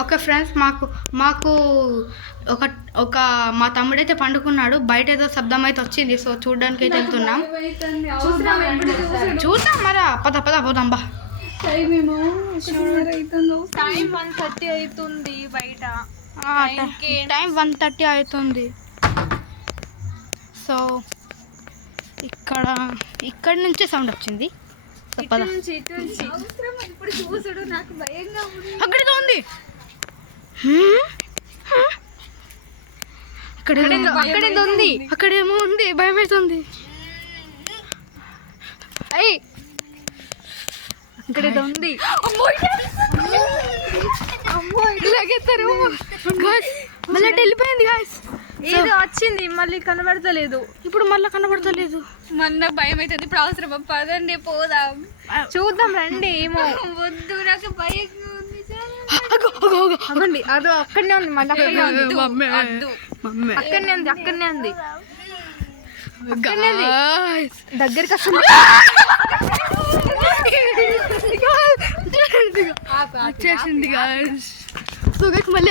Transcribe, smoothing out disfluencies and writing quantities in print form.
Okay friends, మాకు ఒక మా తమ్ముడైతే పండుకున్నాడు. బయట ఏదో శబ్దం అయితే వచ్చింది. సో చూడడానికి అయితే వెళ్తున్నాం. చూద్దాం మరా. పోదాం బా. టైం 1:30 అవుతుంది బయట. టైం 1:30 అవుతుంది. సో ఇక్కడ నుంచే సౌండ్ వచ్చింది. ఇప్పుడు చూసుడు నాకు భయంగా ఉంది. అక్కడేదో ఉంది. అక్కడేమో ఉంది. భయం అవుతుంది. ఇక్కడేదో ఉంది. మళ్ళీ వెళ్ళిపోయింది గాయస్. ఏదో వచ్చింది మళ్ళీ కనబడతలేదు. ఇప్పుడు మళ్ళీ కనబడతలేదు. మొన్న భయం అవుతుంది. ఇప్పుడు అవసరం పదండి పోదాం, చూద్దాం రండి. ఏమో వద్దు, నాకు భయంగా ఉంది. అగండి, అదో అక్కడనే ఉంది. మళ్ళీ అక్కడనే ఉంది. దగ్గరికి వస్తుంది. వచ్చేసింది గాయస్. సో గైస్ మళ్ళీ